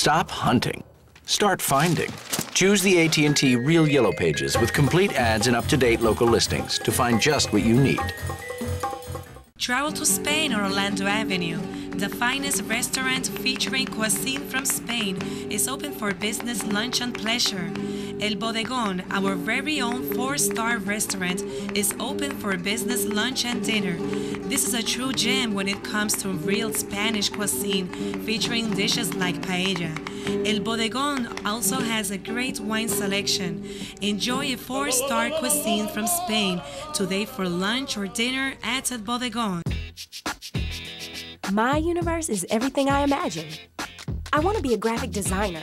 Stop hunting. Start finding. Choose the AT&T Real Yellow Pages with complete ads and up-to-date local listings to find just what you need. Travel to Spain or Orlando Avenue. The finest restaurant featuring cuisine from Spain is open for business, lunch, and pleasure. El Bodegón, our very own 4-star restaurant, is open for business, lunch, and dinner. This is a true gem when it comes to real Spanish cuisine, featuring dishes like paella. El Bodegón also has a great wine selection. Enjoy a 4-star cuisine from Spain today for lunch or dinner at El Bodegón. My universe is everything I imagine. I want to be a graphic designer.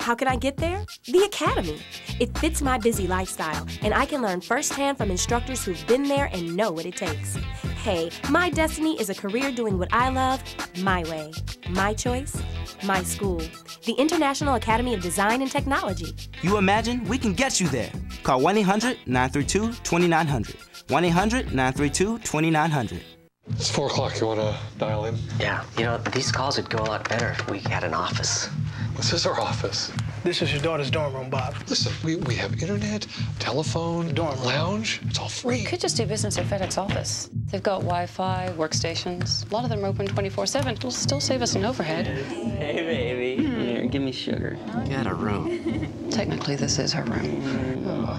How can I get there? The Academy. It fits my busy lifestyle, and I can learn firsthand from instructors who've been there and know what it takes. Hey, my destiny is a career doing what I love, my way. My choice, my school. The International Academy of Design and Technology. You imagine? We can get you there. Call 1-800-932-2900. 1-800-932-2900. It's 4 o'clock. You want to dial in? Yeah, you know, these calls would go a lot better if we had an office. This is our office. This is your daughter's dorm room, Bob. Listen, we have internet, telephone, dorm lounge. It's all free. You could just do business at FedEx office. They've got Wi-Fi, workstations. A lot of them are open 24/7. It'll still save us an overhead. Hey, baby. Here, give me sugar. Got a room. Technically, this is her room. Hello,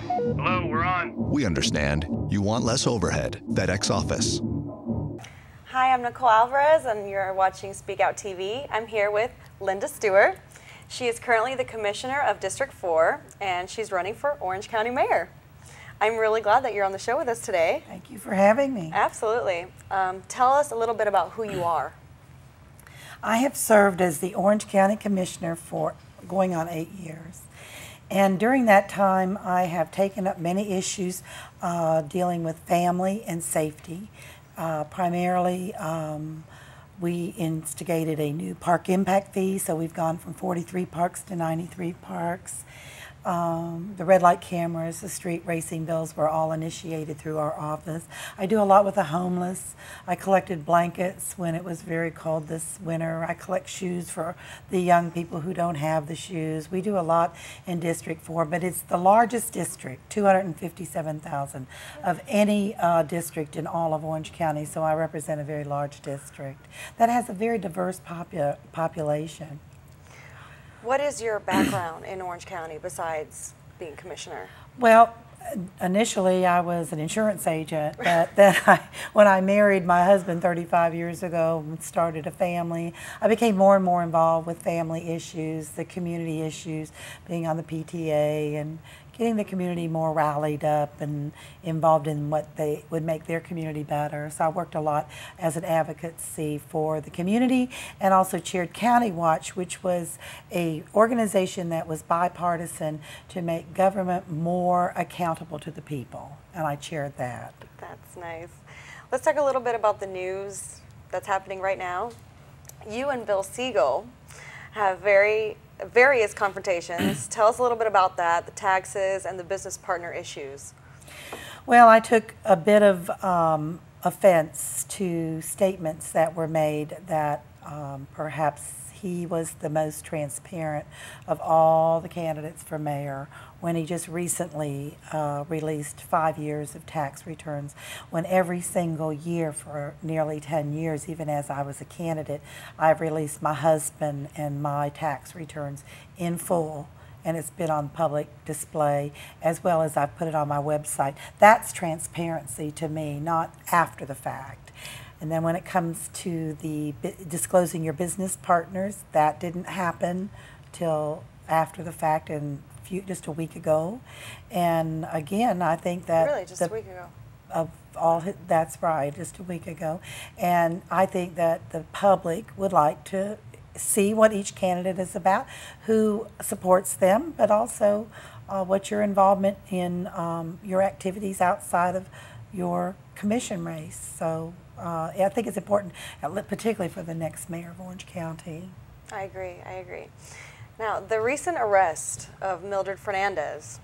we're on. We understand. You want less overhead. FedEx office. Hi, I'm Nicole Alvarez, and you're watching Speak Out TV. I'm here with Linda Stewart. She is currently the Commissioner of District 4, and she's running for Orange County Mayor. I'm really glad that you're on the show with us today. Thank you for having me. Absolutely. Tell us a little bit about who you are. I have served as the Orange County Commissioner for going on 8 years. And during that time, I have taken up many issues dealing with family and safety. Primarily, we instigated a new park impact fee, so we've gone from 43 parks to 93 parks. The red light cameras, the street racing bills were all initiated through our office. I do a lot with the homeless. I collected blankets when it was very cold this winter. I collect shoes for the young people who don't have the shoes. We do a lot in District 4, but it's the largest district, 257,000 of any district in all of Orange County, so I represent a very large district that has a very diverse population. What is your background in Orange County besides being commissioner? Well, initially I was an insurance agent, but then when I married my husband 35 years ago and started a family, I became more and more involved with family issues, the community issues, being on the PTA and getting the community more rallied up and involved in what they would make their community better. So I worked a lot as an advocacy for the community and also chaired County Watch, which was an organization that was bipartisan to make government more accountable to the people. And I chaired that. That's nice. Let's talk a little bit about the news that's happening right now. You and Bill Siegel have various confrontations. Tell us a little bit about that, the taxes and the business partner issues. Well, I took a bit of offense to statements that were made that perhaps he was the most transparent of all the candidates for mayor when he just recently released 5 years of tax returns, when every single year for nearly 10 years, even as I was a candidate, I've released my husband and my tax returns in full, and it's been on public display, as well as I've put it on my website. That's transparency to me, not after the fact. And then when it comes to the disclosing your business partners, that didn't happen till after the fact and just a week ago. And again, I think that really just a week ago. That's right, just a week ago. And I think that the public would like to see what each candidate is about, who supports them, but also what your involvement in your activities outside of your commission race. So I think it's important, particularly for the next mayor of Orange County. I agree, I agree. Now, the recent arrest of Mildred Fernandez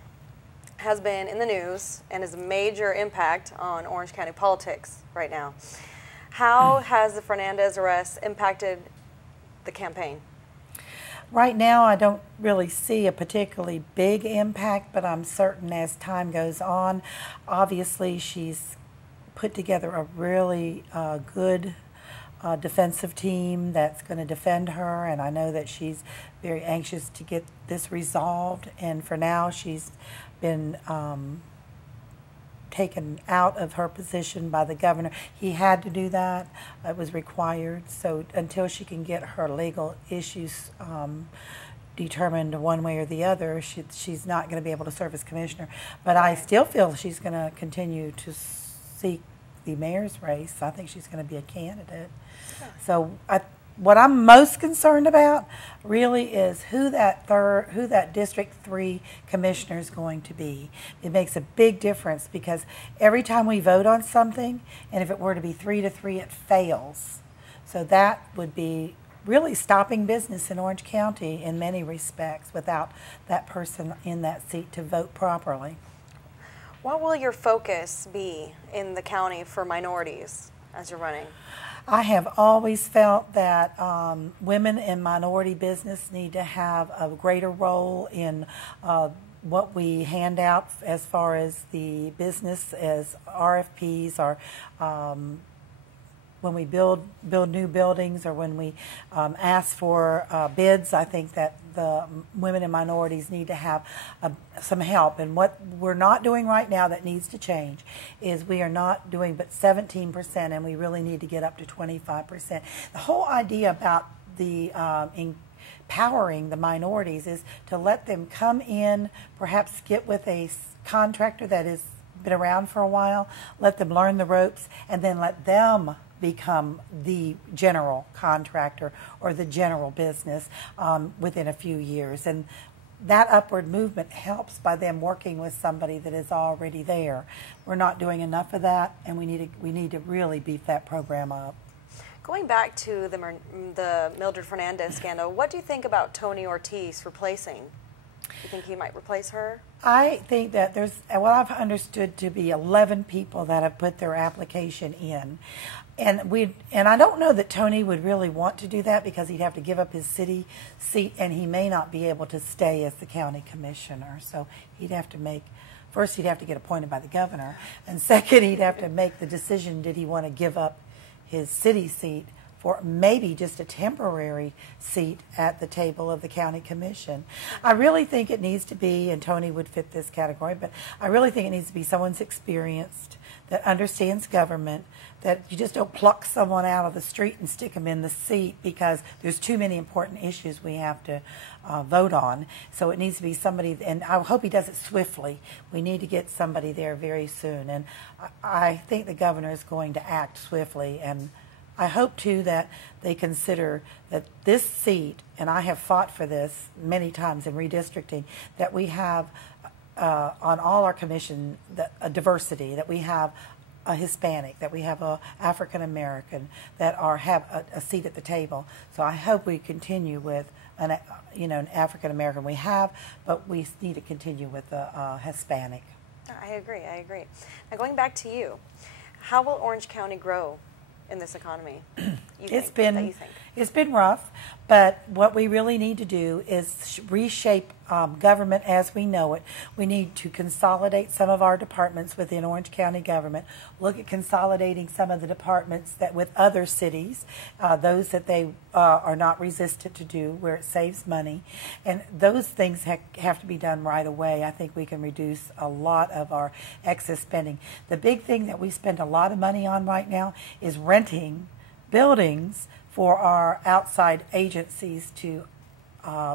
has been in the news and is a major impact on Orange County politics right now. How has the Fernandez arrest impacted the campaign? Right now, I don't really see a particularly big impact, but I'm certain as time goes on, obviously she's put together a really good defensive team that's going to defend her, and I know that she's very anxious to get this resolved, and for now she's been taken out of her position by the governor. He had to do that. It was required. So until she can get her legal issues determined one way or the other, she's not going to be able to serve as commissioner. But I still feel she's going to continue to seek the mayor's race. I think she's going to be a candidate. So what I'm most concerned about really is who that District 3 commissioner is going to be. It makes a big difference because every time we vote on something, and if it were to be 3-3, it fails. So that would be really stopping business in Orange County in many respects without that person in that seat to vote properly. What will your focus be in the county for minorities as you're running? I have always felt that women in minority business need to have a greater role in what we hand out as far as the business as RFPs or when we build new buildings or when we ask for bids. I think that the women and minorities need to have some help. And what we're not doing right now that needs to change is we are not doing but 17%, and we really need to get up to 25%. The whole idea about the empowering the minorities is to let them come in, perhaps get with a contractor that has been around for a while, let them learn the ropes, and then let them become the general contractor or the general business within a few years. And that upward movement helps by them working with somebody that is already there. We're not doing enough of that, and we need to really beef that program up. Going back to the Mildred Fernandez scandal, what do you think about Tony Ortiz replacing? You think he might replace her? I think that there's what I've understood to be 11 people that have put their application in. And I don't know that Tony would really want to do that because he'd have to give up his city seat, and he may not be able to stay as the county commissioner. So he'd have to first he'd have to get appointed by the governor, and second he'd have to make the decision, did he want to give up his city seat for maybe just a temporary seat at the table of the county commission. I really think it needs to be, and Tony would fit this category, but I really think it needs to be someone's experienced, that understands government, that you just don't pluck someone out of the street and stick them in the seat because there's too many important issues we have to vote on. So it needs to be somebody, and I hope he does it swiftly. We need to get somebody there very soon, and I think the governor is going to act swiftly, and I hope, too, that they consider that this seat, and I have fought for this many times in redistricting, that we have on all our commission a diversity, that we have a Hispanic, that we have a African American, that have a seat at the table. So I hope we continue with an African American. We have, but we need to continue with the Hispanic. I agree. Now going back to you, how will Orange County grow in this economy? It's been rough, but what we really need to do is reshape government as we know it. We need to consolidate some of our departments within Orange County government, look at consolidating some of the departments that with other cities, those that they are not resistant to do, where it saves money, and those things have to be done right away. I think we can reduce a lot of our excess spending. The big thing that we spend a lot of money on right now is renting buildings for our outside agencies to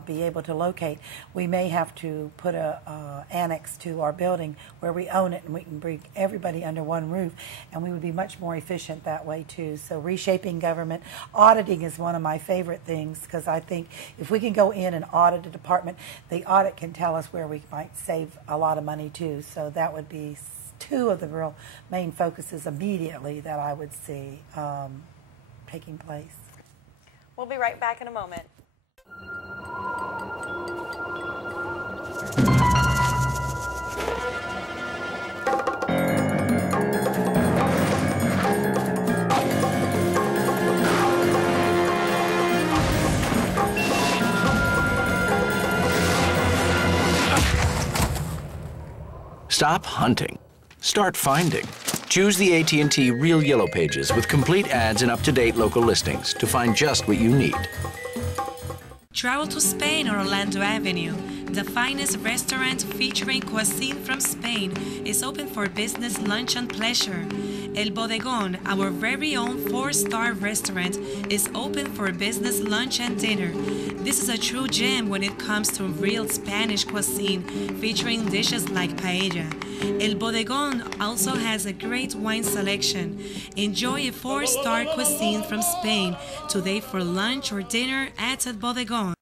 be able to locate. We may have to put a annex to our building where we own it, and we can bring everybody under one roof, and we would be much more efficient that way too. So reshaping government, auditing is one of my favorite things, because I think if we can go in and audit a department, the audit can tell us where we might save a lot of money too. So that would be two of the real main focuses immediately that I would see taking place. We'll be right back in a moment. Stop hunting. Start finding. Choose the AT&T Real Yellow Pages with complete ads and up-to-date local listings to find just what you need. Travel to Spain or Orlando Avenue. The finest restaurant featuring cuisine from Spain is open for business, lunch, and pleasure. El Bodegón, our very own 4-star restaurant, is open for business, lunch, and dinner. This is a true gem when it comes to real Spanish cuisine, featuring dishes like paella. El Bodegón also has a great wine selection. Enjoy a 4-star cuisine from Spain today for lunch or dinner at El Bodegón.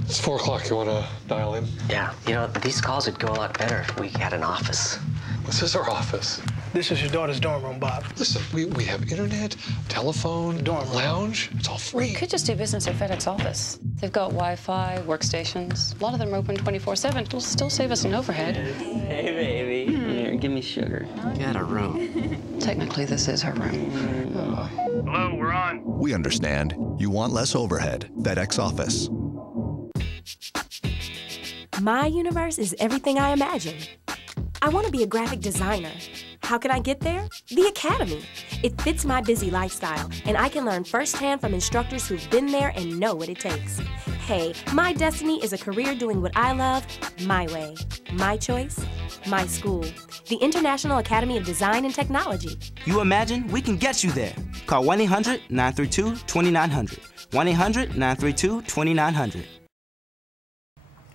It's 4 o'clock. You want to dial in? Yeah, you know, these calls would go a lot better if we had an office. This is our office. This is your daughter's dorm room, Bob. Listen, we have internet, telephone, dorm lounge. It's all free. You could just do business at FedEx office. They've got Wi-Fi, workstations. A lot of them are open 24/7. It'll still save us an overhead. Hey, baby. Here, give me sugar. Get a room. Technically, this is her room. Hello, we're on. We understand. You want less overhead. FedEx office. My universe is everything I imagine. I want to be a graphic designer. How can I get there? The Academy. It fits my busy lifestyle, and I can learn firsthand from instructors who've been there and know what it takes. Hey, my destiny is a career doing what I love, my way. My choice, my school. The International Academy of Design and Technology. You imagine we can get you there. Call 1-800-932-2900. 1-800-932-2900.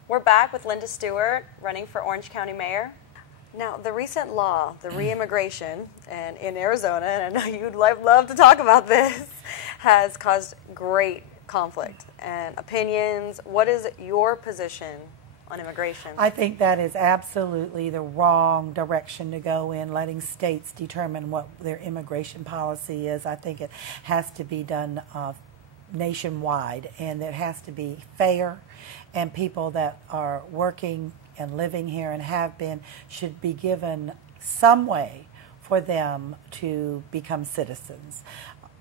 We're back with Linda Stewart, running for Orange County Mayor. Now, the recent law, the re-immigration, and in Arizona, and I know you'd love to talk about this, has caused great conflict and opinions. What is your position on immigration? I think that is absolutely the wrong direction to go in, letting states determine what their immigration policy is. I think it has to be done nationwide, and it has to be fair, and people that are working and living here and have been should be given some way for them to become citizens.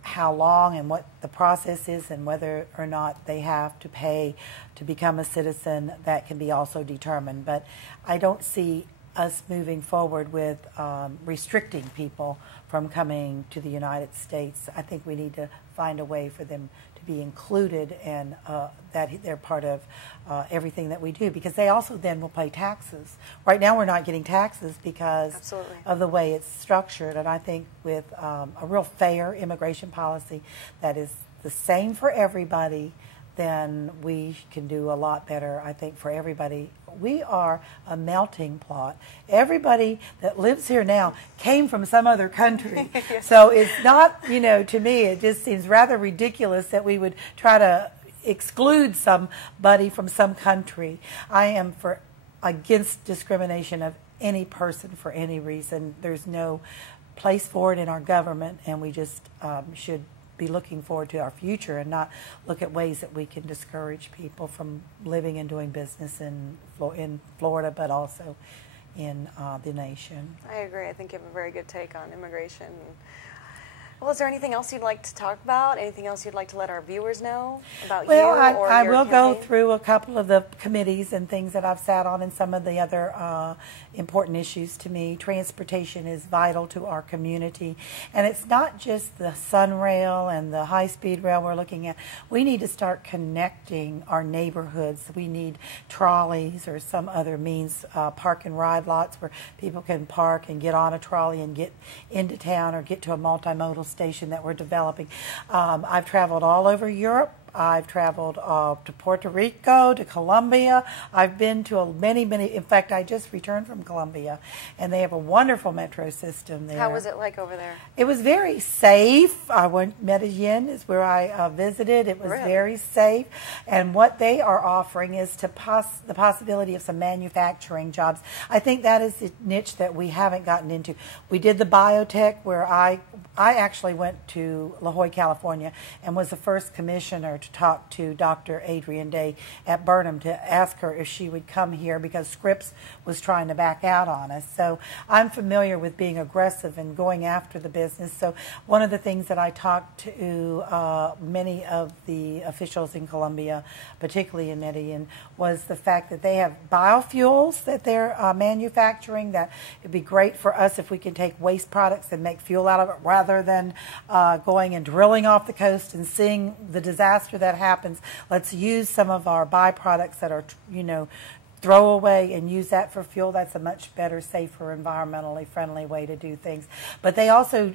How long and what the process is and whether or not they have to pay to become a citizen, that can be also determined. But I don't see us moving forward with restricting people from coming to the United States. I think we need to find a way for them to be included and that they're part of everything that we do, because they also then will pay taxes. Right now we're not getting taxes because Absolutely. of the way it's structured, and I think with a real fair immigration policy that is the same for everybody, then we can do a lot better, I think, for everybody. We are a melting pot. Everybody that lives here now came from some other country. So it's not, you know, to me, it just seems rather ridiculous that we would try to exclude somebody from some country. I am against discrimination of any person for any reason. There's no place for it in our government, and we just should be looking forward to our future and not look at ways that we can discourage people from living and doing business in Florida, but also in the nation. I agree. I think you have a very good take on immigration. Well, is there anything else you'd like to talk about? Anything else you'd like to let our viewers know about you or I your will campaign? go through a couple of the committees and things that I've sat on, and some of the other important issues to me. Transportation is vital to our community, and it's not just the Sunrail and the high-speed rail we're looking at. We need to start connecting our neighborhoods. We need trolleys or some other means, park and ride lots where people can park and get on a trolley and get into town or get to a multimodal station that we're developing. I've traveled all over Europe. I've traveled to Puerto Rico, to Colombia. I've been to many, in fact, I just returned from Colombia, and they have a wonderful metro system there. How was it like over there? It was very safe. I went, Medellin is where I visited. It was very safe, and what they are offering is the possibility of some manufacturing jobs. I think that is the niche that we haven't gotten into. We did the biotech where I I actually went to La Jolla, California, and was the first commissioner to talk to Dr. Adrienne Day at Burnham to ask her if she would come here because Scripps was trying to back out on us. So I'm familiar with being aggressive and going after the business. So one of the things that I talked to many of the officials in Colombia, particularly in Medellin, was the fact that they have biofuels that they're manufacturing, that it'd be great for us if we can take waste products and make fuel out of it rather than going and drilling off the coast and seeing the disaster that happens. Let's use some of our byproducts that are, you know, throw away and use that for fuel. That's a much better, safer, environmentally friendly way to do things. But they also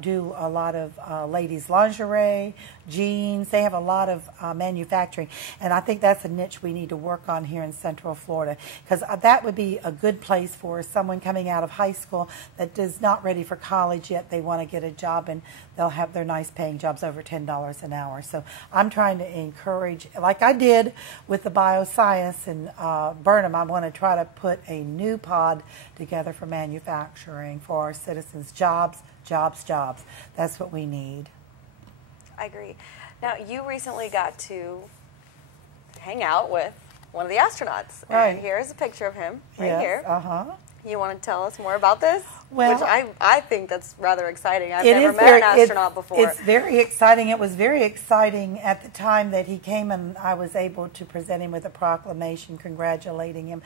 do a lot of ladies' lingerie, jeans. They have a lot of manufacturing. And I think that's a niche we need to work on here in Central Florida, because that would be a good place for someone coming out of high school that is not ready for college yet. They want to get a job, and they'll have their nice paying jobs over $10 an hour. So I'm trying to encourage, like I did with the bioscience in Burnham, I want to try to put a new pod together for manufacturing for our citizens. Jobs, jobs, jobs. That's what we need. I agree. Now, you recently got to hang out with one of the astronauts. Right. And here's a picture of him right Yes, here. uh-huh. You want to tell us more about this? Well, which I think that's rather exciting. I've never met an astronaut before. It's very exciting. It was very exciting at the time that he came, and I was able to present him with a proclamation congratulating him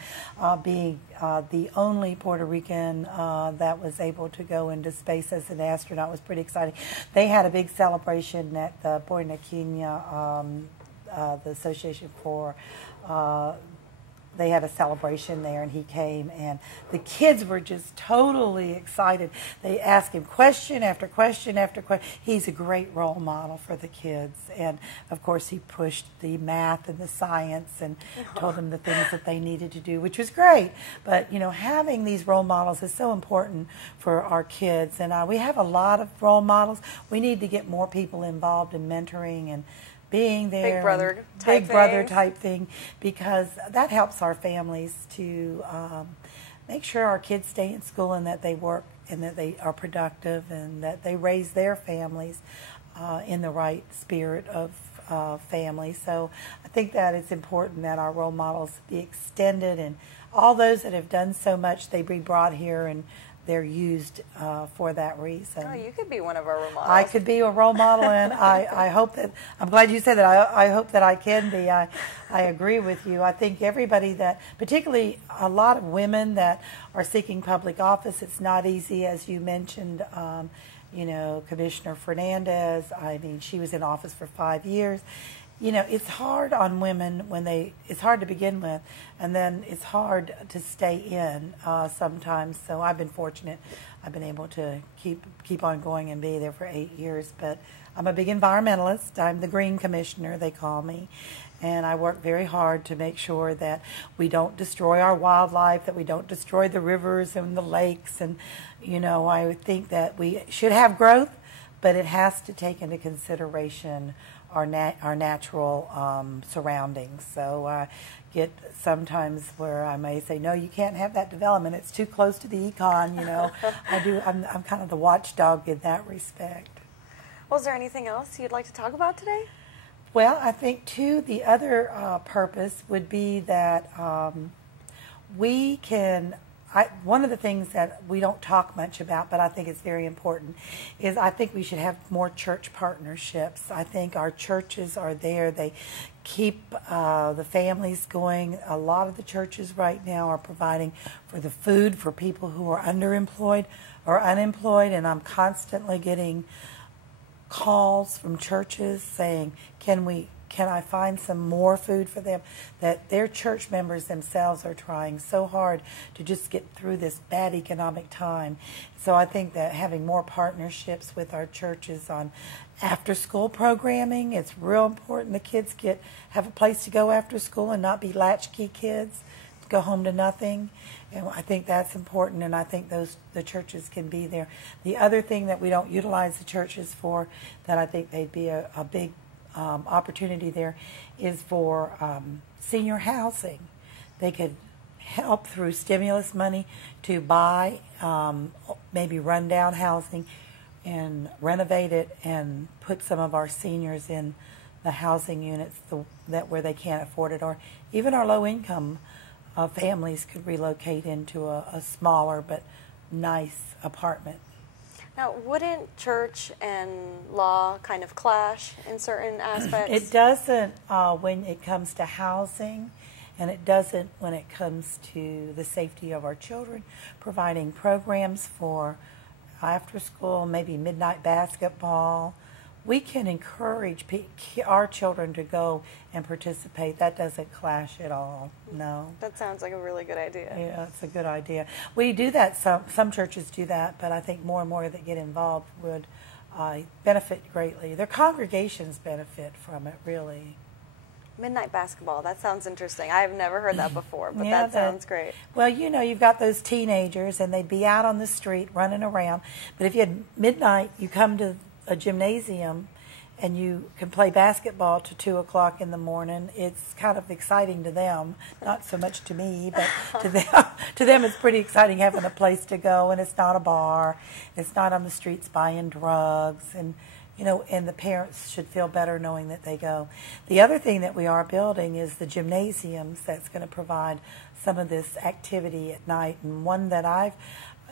being the only Puerto Rican that was able to go into space as an astronaut. It was pretty exciting. They had a big celebration at the Boinaquina, the Association for they had a celebration there, and he came, and the kids were just totally excited. They asked him question after question after question. He's a great role model for the kids, and of course he pushed the math and the science and told them the things that they needed to do, which was great. But you know, having these role models is so important for our kids, and we have a lot of role models. We need to get more people involved in mentoring and being there, Big Brother type thing, because that helps our families to make sure our kids stay in school and that they work and that they are productive and that they raise their families in the right spirit of family. So I think that it's important that our role models be extended, and all those that have done so much, they be brought here and they're used for that reason. Oh, you could be one of our role models. I could be a role model, and I hope that, I'm glad you said that. I hope that I can be. I agree with you. I think everybody that, particularly a lot of women that are seeking public office, it's not easy, as you mentioned. You know, Commissioner Fernandez, I mean, she was in office for 5 years. You know, it's hard on women when it's hard to begin with, and then it's hard to stay in sometimes. So I've been fortunate. I've been able to keep on going and be there for 8 years. But I'm a big environmentalist. I'm the Green Commissioner, they call me. And I work very hard to make sure that we don't destroy our wildlife, that we don't destroy the rivers and the lakes. And, you know, I think that we should have growth, but it has to take into consideration our natural surroundings. So I get sometimes where I may say, no, you can't have that development. It's too close to the econ, you know. I'm kind of the watchdog in that respect. Well, is there anything else you'd like to talk about today? Well, I think, too, the other purpose would be that we can, one of the things that we don't talk much about, but I think it's very important, is I think we should have more church partnerships. I think our churches are there. They keep the families going. A lot of the churches right now are providing for the food for people who are underemployed or unemployed, and I'm constantly getting calls from churches saying, can I find some more food for them? That their church members themselves are trying so hard to just get through this bad economic time. So I think that having more partnerships with our churches on after-school programming, it's real important. The kids have a place to go after school and not be latchkey kids, go home to nothing. And I think that's important, and I think the churches can be there. The other thing that we don't utilize the churches for, that I think they'd be a big opportunity there, is for senior housing. They could help through stimulus money to buy maybe rundown housing, and renovate it and put some of our seniors in the housing units where they can't afford it, or even our low-income families could relocate into a smaller but nice apartment. Now, wouldn't church and law kind of clash in certain aspects? It doesn't when it comes to housing, and it doesn't when it comes to the safety of our children, providing programs for after school, maybe midnight basketball. We can encourage our children to go and participate. That doesn't clash at all, no. That sounds like a really good idea. Yeah, it's a good idea. We do that, some churches do that, but I think more and more that get involved would benefit greatly. Their congregations benefit from it, really. Midnight basketball, that sounds interesting. I've never heard that before, but yeah, that sounds great. Well, you know, you've got those teenagers, and they'd be out on the street running around, but if you had midnight, you come to a gymnasium and you can play basketball to 2 o'clock in the morning. It's kind of exciting to them, not so much to me, but to them it's pretty exciting having a place to go, and it's not a bar, it's not on the streets buying drugs, and you know, and the parents should feel better knowing that they go. The other thing that we are building is the gymnasiums that's going to provide some of this activity at night, and one that I've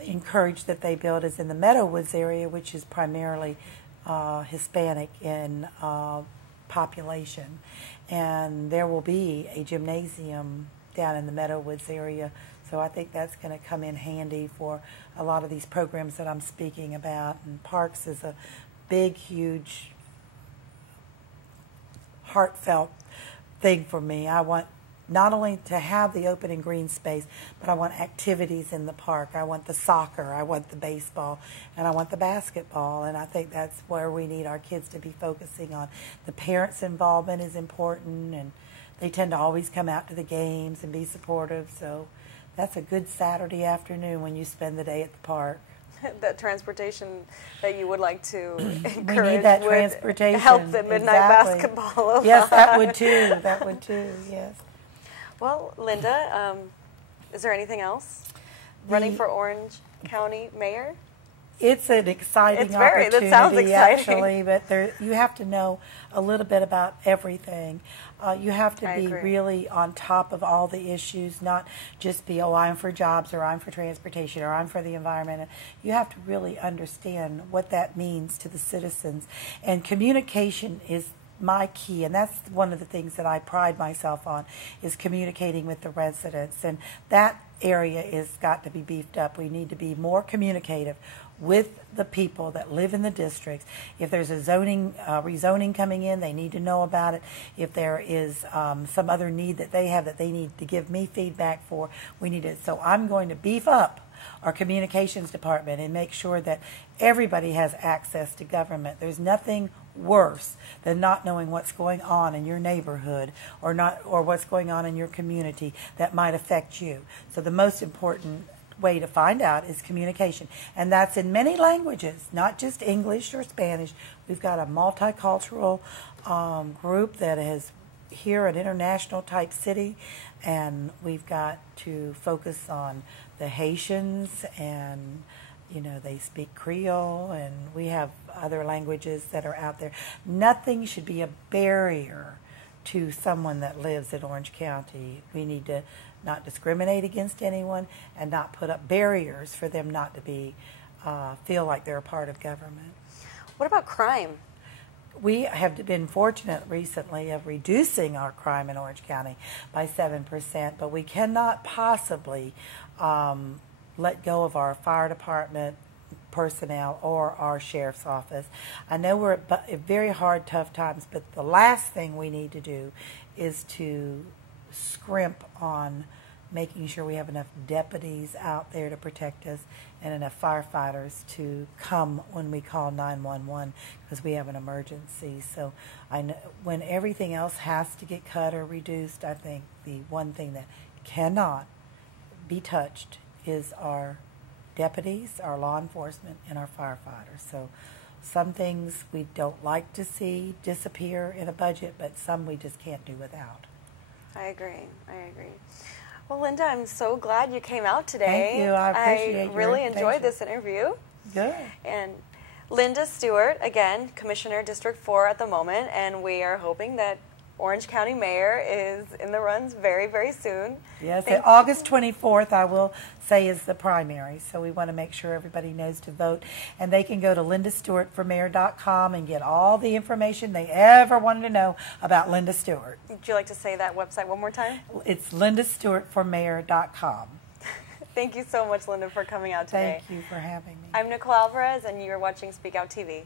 encouraged that they build is in the Meadowwoods area, which is primarily Hispanic in population, and there will be a gymnasium down in the Meadowwoods area, so I think that's going to come in handy for a lot of these programs that I'm speaking about. And parks is a big, huge, heartfelt thing for me. I want not only to have the open and green space, but I want activities in the park. I want the soccer, I want the baseball, and I want the basketball, and I think that's where we need our kids to be focusing on. The parents' involvement is important, and they tend to always come out to the games and be supportive, so that's a good Saturday afternoon when you spend the day at the park. That transportation that you would like to encourage we need that transportation. Help the midnight basketball a lot. Yes, that would too. That would too, yes. Well, Linda, is there anything else? Running for Orange County Mayor? It's an exciting That opportunity, sounds exciting. Actually, but you have to know a little bit about everything. You have to be really on top of all the issues, not just be, oh, I'm for jobs, or I'm for transportation, or I'm for the environment. You have to really understand what that means to the citizens. And communication is my key, and that's one of the things that I pride myself on, is communicating with the residents. And that area is got to be beefed up. We need to be more communicative with the people that live in the districts. If there's a rezoning coming in, they need to know about it. If there is some other need that they have that they need to give me feedback for, we need it. So I'm going to beef up our communications department and make sure that everybody has access to government. There's nothing worse than not knowing what's going on in your neighborhood, or what's going on in your community that might affect you. So the most important way to find out is communication, and that's in many languages, not just English or Spanish. We've got a multicultural group that is here, an international type city, and we've got to focus on the Haitians, and you know, they speak Creole, and we have other languages that are out there. Nothing should be a barrier to someone that lives in Orange County. We need to not discriminate against anyone and not put up barriers for them not to be feel like they're a part of government. What about crime? We have been fortunate recently of reducing our crime in Orange County by 7%, but we cannot possibly let go of our fire department personnel or our sheriff's office. I know we're at very hard, tough times, but the last thing we need to do is to scrimp on making sure we have enough deputies out there to protect us and enough firefighters to come when we call 911 because we have an emergency. So I know when everything else has to get cut or reduced, I think the one thing that cannot be touched is our deputies, our law enforcement, and our firefighters. So some things we don't like to see disappear in a budget, but some we just can't do without. I agree. Well, Linda, I'm so glad you came out today. Thank you. I appreciate I really enjoyed this interview. Good. And Linda Stewart, again, Commissioner District 4 at the moment, and we are hoping that Orange County Mayor is in the runs very, very soon. Yes, August 24th, I will say, is the primary, so we want to make sure everybody knows to vote. And they can go to lindastewartformayor.com and get all the information they ever wanted to know about Linda Stewart. Would you like to say that website one more time? It's lindastewartformayor.com. Thank you so much, Linda, for coming out today. Thank you for having me. I'm Nicole Alvarez, and you're watching Speak Out TV.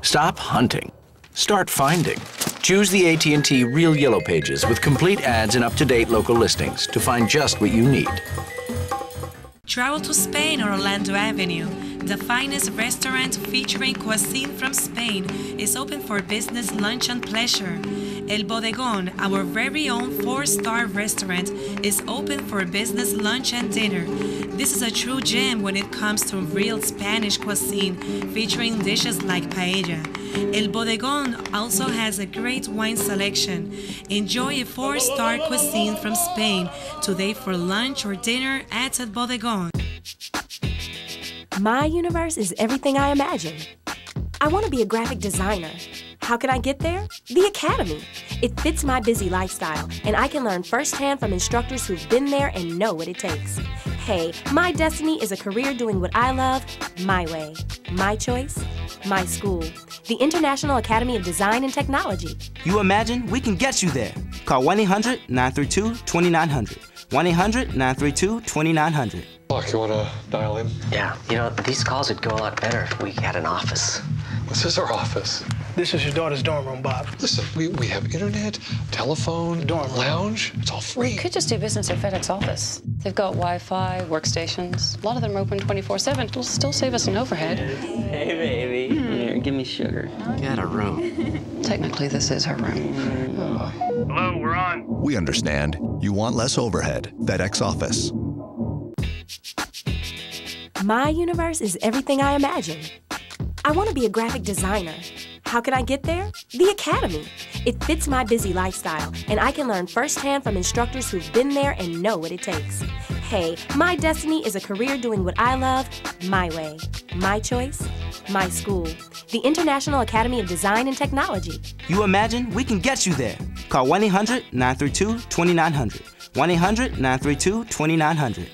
Stop hunting. Start finding. Choose the AT&T Real Yellow Pages with complete ads and up-to-date local listings to find just what you need. Travel to Spain or Orlando Avenue. The finest restaurant featuring cuisine from Spain is open for business, lunch, and pleasure. El Bodegón, our very own 4-star restaurant, is open for business, lunch, and dinner. This is a true gem when it comes to real Spanish cuisine, featuring dishes like paella. El Bodegón also has a great wine selection. Enjoy a 4-star cuisine from Spain today for lunch or dinner at El Bodegón. My universe is everything I imagine. I want to be a graphic designer. How can I get there? The Academy. It fits my busy lifestyle, and I can learn firsthand from instructors who've been there and know what it takes. Hey, my destiny is a career doing what I love, my way. My choice, my school. The International Academy of Design and Technology. You imagine we can get you there. Call 1-800-932-2900. 1-800-932-2900. Look, you want to dial in? Yeah, you know, these calls would go a lot better if we had an office. This is our office. This is your daughter's dorm room, Bob. Listen, we have internet, telephone, dorm lounge. It's all free. You could just do business at FedEx office. They've got Wi-Fi, workstations. A lot of them are open 24/7. It'll still save us an overhead. Hey, baby. Here, give me sugar. Got a room. Technically, this is her room. Hello, we're on. We understand. You want less overhead. FedEx office. My universe is everything I imagine. I want to be a graphic designer. How can I get there? The Academy. It fits my busy lifestyle, and I can learn firsthand from instructors who've been there and know what it takes. Hey, my destiny is a career doing what I love, my way. My choice, my school. The International Academy of Design and Technology. You imagine we can get you there. Call 1-800-932-2900. 1-800-932-2900.